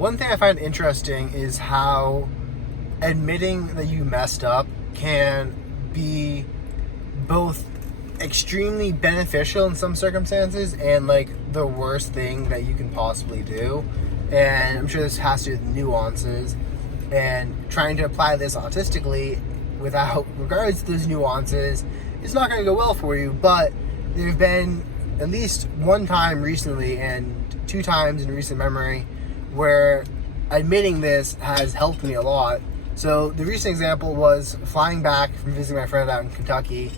One thing I find interesting is how admitting that you messed up can be both extremely beneficial in some circumstances and like the worst thing that you can possibly do. And I'm sure this has to do with nuances, and trying to apply this autistically without regards to those nuances is not going to go well for you. But there have been at least one time recently and 2 times in recent memory where admitting this has helped me a lot. So the recent example was flying back from visiting my friend out in Kentucky.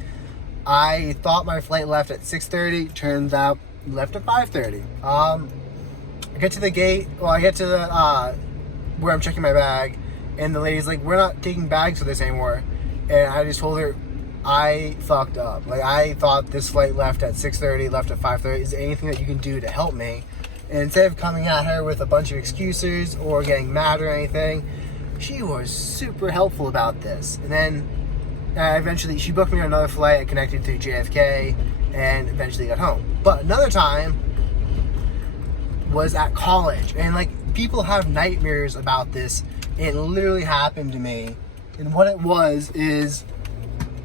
I thought my flight left at 6:30. Turns out left at 5:30. I get to the gate. Well, I get to the where I'm checking my bag, and the lady's like, "We're not taking bags for this anymore." And I just told her I fucked up. Like, I thought this flight left at 6:30, left at 5:30. Is there anything that you can do to help me? And instead of coming at her with a bunch of excuses or getting mad or anything, she was super helpful about this. And then eventually she booked me on another flight. I connected through JFK and eventually got home. But another time was at college. And like, people have nightmares about this. It literally happened to me. And what it was is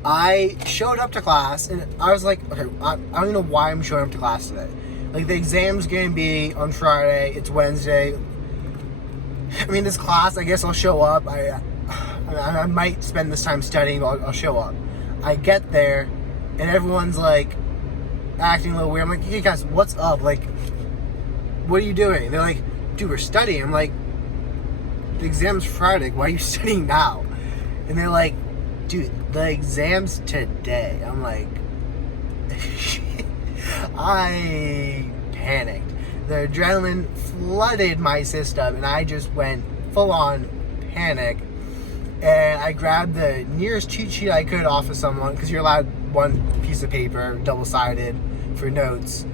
I showed up to class and I was like, okay, I don't even know why I'm showing up to class today. Like, the exam's gonna be on Friday, it's Wednesday. I mean, this class, I guess I'll show up. I might spend this time studying, but I'll show up. I get there and everyone's like acting a little weird. I'm like, hey guys, what's up? Like, what are you doing? They're like, dude, we're studying. I'm like, the exam's Friday, why are you studying now? And they're like, dude, the exam's today. I'm like, I panicked. The adrenaline flooded my system and I just went full on panic. And I grabbed the nearest cheat sheet I could off of someone, because you're allowed one piece of paper, double-sided, for notes.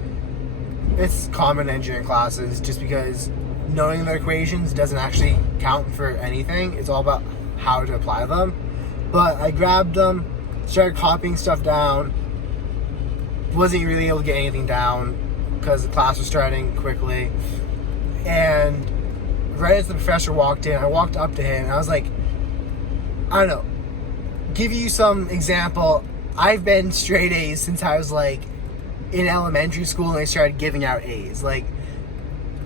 It's common in engineering classes, just because knowing the equations doesn't actually count for anything. It's all about how to apply them. But I grabbed them, started copying stuff down. Wasn't really able to get anything down because the class was starting quickly. And right as the professor walked in, I walked up to him and I was like, I don't know, give you some example. I've been straight A's since I was like in elementary school and they started giving out A's. Like,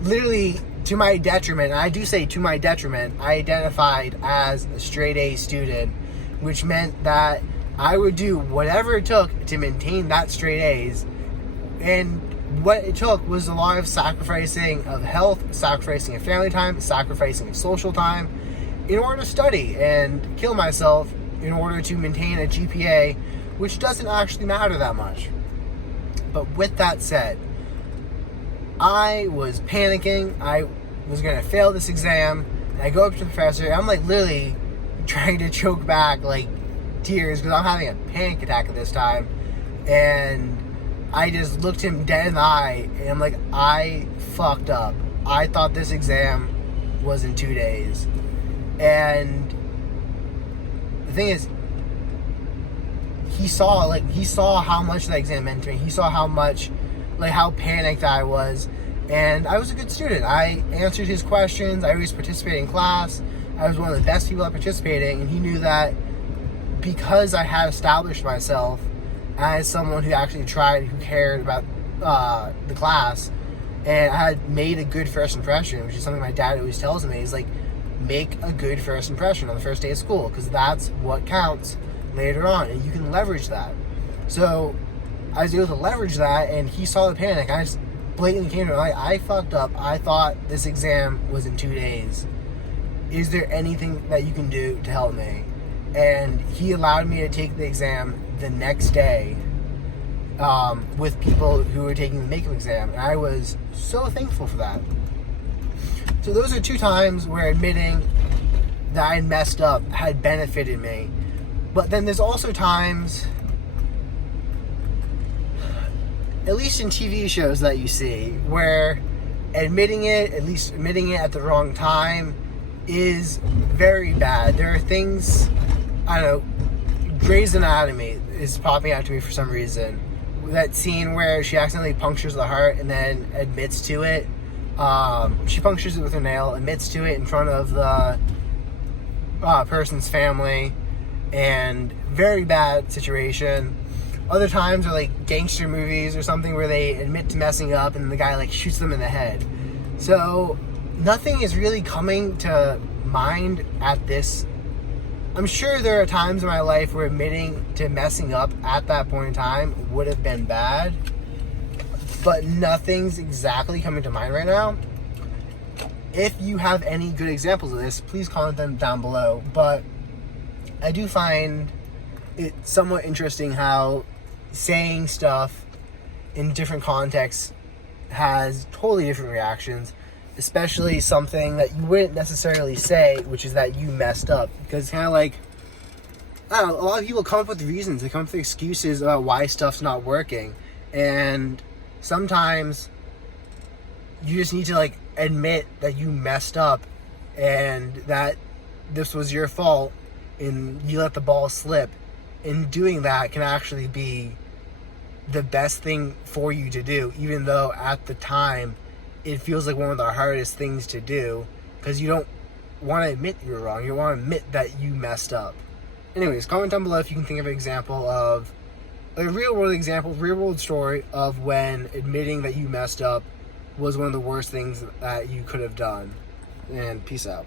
literally to my detriment, and I do say to my detriment, I identified as a straight A student, which meant that I would do whatever it took to maintain that straight A's. And what it took was a lot of sacrificing of health, sacrificing of family time, sacrificing of social time in order to study and kill myself in order to maintain a GPA, which doesn't actually matter that much. But with that said, I was panicking. I was going to fail this exam. And I go up to the professor. I'm like literally trying to choke back like tears because I'm having a panic attack at this time. And I just looked him dead in the eye and I'm like, I fucked up. I thought this exam was in 2 days. And the thing is, he saw how much that exam meant to me. He saw how much, like, how panicked I was. And I was a good student. I answered his questions. I always participated in class. I was one of the best people at participating. And he knew that because I had established myself as someone who actually tried, who cared about the class, and I had made a good first impression, which is something my dad always tells me. He's like, make a good first impression on the first day of school, because that's what counts later on, and you can leverage that. So I was able to leverage that, and he saw the panic. I just blatantly came to him, I fucked up. I thought this exam was in 2 days. Is there anything that you can do to help me? And he allowed me to take the exam the next day with people who were taking the makeup exam, and I was so thankful for that. So those are 2 times where admitting that I messed up had benefited me. But then there's also times, at least in TV shows that you see, where admitting it, at least admitting it at the wrong time, is very bad. There are things, I don't know, Grey's Anatomy is popping out to me for some reason. That scene where she accidentally punctures the heart and then admits to it. She punctures it with her nail, admits to it in front of the person's family, and very bad situation. Other times are like gangster movies or something where they admit to messing up and the guy like shoots them in the head. So nothing is really coming to mind at this. I'm sure there are times in my life where admitting to messing up at that point in time would have been bad, but nothing's exactly coming to mind right now. If you have any good examples of this, please comment them down below. But I do find it somewhat interesting how saying stuff in different contexts has totally different reactions, especially something that you wouldn't necessarily say, which is that you messed up. Because it's kind of like, I don't know, a lot of people come up with reasons, they come up with excuses about why stuff's not working. And sometimes you just need to like admit that you messed up and that this was your fault and you let the ball slip. And doing that can actually be the best thing for you to do, even though at the time it feels like one of the hardest things to do, because you don't want to admit you're wrong. You want to admit that you messed up. Anyways, comment down below if you can think of an example of a real world story of when admitting that you messed up was one of the worst things that you could have done. And peace out.